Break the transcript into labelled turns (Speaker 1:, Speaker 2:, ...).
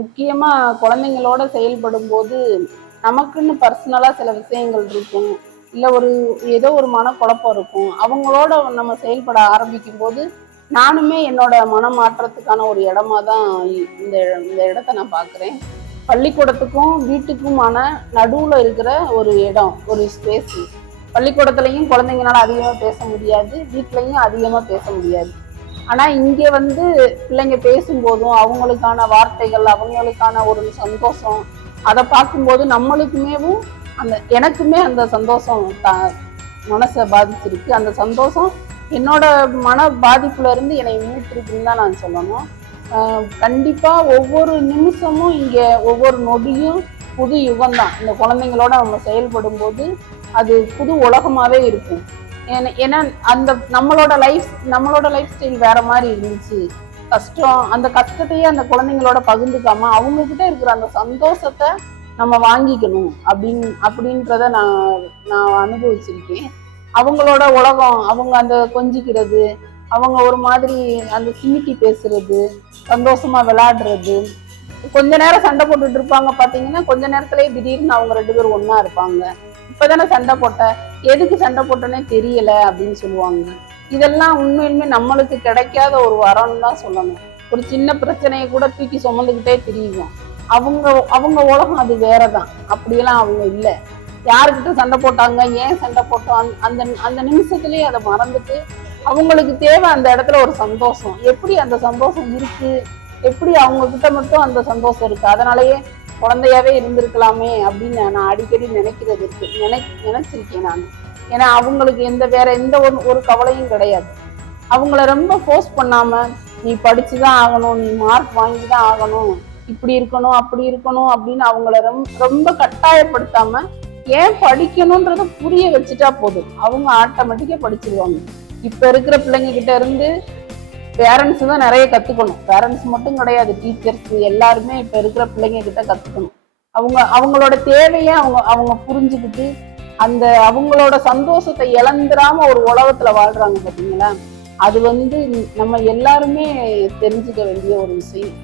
Speaker 1: முக்கியமா குழந்தைங்களோட செயல்படும் போது நமக்குன்னு பர்சனலா சில விஷயங்கள் இருக்கும். இல்ல ஒரு ஏதோ ஒரு மனக்குழப்பம் இருக்கும். அவங்களோட நம்ம செயல்பட ஆரம்பிக்கும் போது நானுமே என்னோட மனமாற்றத்துக்கான ஒரு இடமா தான் இந்த இந்த இடத்த நான் பார்க்குறேன் பள்ளிக்கூடத்துக்கும் வீட்டுக்குமான நடுவுல இருக்கிற ஒரு இடம் ஒரு ஸ்பேஸ் பள்ளிக்கூடத்துலயும் குழந்தைங்களால அதிகமா பேச முடியாது. வீட்லயும் அதிகமா பேச முடியாது. ஆனால் இங்கே வந்து பிள்ளைங்க பேசும்போதும் அவங்களுக்கான வார்த்தைகள் அவங்களுக்கான ஒரு சந்தோஷம் அதை பார்க்கும்போது நம்மளுக்குமேவும் அந்த எனக்குமே அந்த சந்தோஷம் த- மனசை பாதிச்சிருக்கு. அந்த சந்தோஷம் என்னோட மன பாதிப்புல இருந்து என்னை மீட்டிருக்குன்னு தான் நான் சொல்லணும். கண்டிப்பாக ஒவ்வொரு நிமிஷமும் இங்கே ஒவ்வொரு நொடியும் புது யுகம் தான். இந்த குழந்தைங்களோட நம்ம செயல்படும் போது அது புது உலகமாகவே இருக்கும். ஏன்னா- ஏன்னா அந்த நம்மளோட லைஃப் நம்மளோட லைஃப் ஸ்டைல் வேற மாதிரி இருந்துச்சு. கஷ்டம் அந்த கஷ்டத்தையே அந்த குழந்தைங்களோட பகிர்ந்துக்காம அவங்க கிட்ட இருக்கிற அந்த சந்தோஷத்தை நம்ம வாங்கிக்கணும் அப்படின்னு அப்படின்றத நான் நான் அனுபவிச்சிருக்கேன். அவங்களோட உலகம் அவங்க அந்த கொஞ்சிக்கிறது அவங்க ஒரு மாதிரி அந்த சிமிட்டி பேசுறது சந்தோஷமா விளையாடுறது. கொஞ்ச நேரம் சண்டை போட்டுட்டு இருப்பாங்க பாத்தீங்கன்னா கொஞ்ச நேரத்துலயே திடீர்னு அவங்க ரெண்டு பேரும் ஒன்னா இருப்பாங்க. இப்பதானே சண்டை போட்ட எதுக்கு சண்டை போட்டோன்னே தெரியல அப்படின்னு சொல்லுவாங்க. இதெல்லாம் உண்மையிலுமே நம்மளுக்கு கிடைக்காத ஒரு வரம்னு தான் சொல்லணும். ஒரு சின்ன பிரச்சனையை கூட தூக்கி சுமந்துக்கிட்டே தெரியும் அவங்க அவங்க உலகம் அது வேறதான். அப்படியெல்லாம் அவங்க இல்லை. யாருக்கிட்ட சண்டை போட்டாங்க ஏன் சண்டை போட்டோம்? அந்த- அந்த அந்த அதை மறந்துட்டு அவங்களுக்கு தேவை அந்த இடத்துல ஒரு சந்தோஷம். எப்படி அந்த சந்தோஷம் இருக்கு? எப்படி அவங்க கிட்ட மட்டும் அந்த சந்தோஷம் இருக்கு? அதனாலயே குழந்தையாவே இருந்திருக்கலாமே அப்படின்னு நான் அடிக்கடி நினைக்கிறது இருக்கு நினை நினைச்சிருக்கேன் நான். ஏன்னா அவங்களுக்கு எந்த வேற எந்த ஒரு ஒரு கவலையும் கிடையாது. அவங்கள ரொம்ப ஃபோர்ஸ் பண்ணாம நீ படிச்சுதான் ஆகணும் நீ மார்க் வாங்கி தான் ஆகணும் இப்படி இருக்கணும் அப்படி இருக்கணும் அப்படின்னு அவங்கள ரொம்ப ரொம்ப கட்டாயப்படுத்தாம ஏன் படிக்கணும்ன்றத புரிய வச்சுட்டா போதும். அவங்க ஆட்டோமேட்டிக்கா படிச்சிருவாங்க. இப்ப இருக்கிற பிள்ளைங்க கிட்ட இருந்து பேரண்ட்ஸ் தான் நிறைய கத்துக்கணும். பேரண்ட்ஸ் மட்டும் கிடையாது டீச்சர்ஸ் எல்லாருமே இப்ப இருக்கிற பிள்ளைங்க கிட்ட கத்துக்கணும். அவங்க அவங்களோட தேவையை அவங்க அவங்க புரிஞ்சுக்கிட்டு அந்த அவங்களோட சந்தோஷத்தை இழந்துராம ஒரு உலகத்துல வாழ்றாங்க பாத்தீங்களா? அது வந்து நம்ம எல்லாருமே தெரிஞ்சுக்க வேண்டிய ஒரு விஷயம்.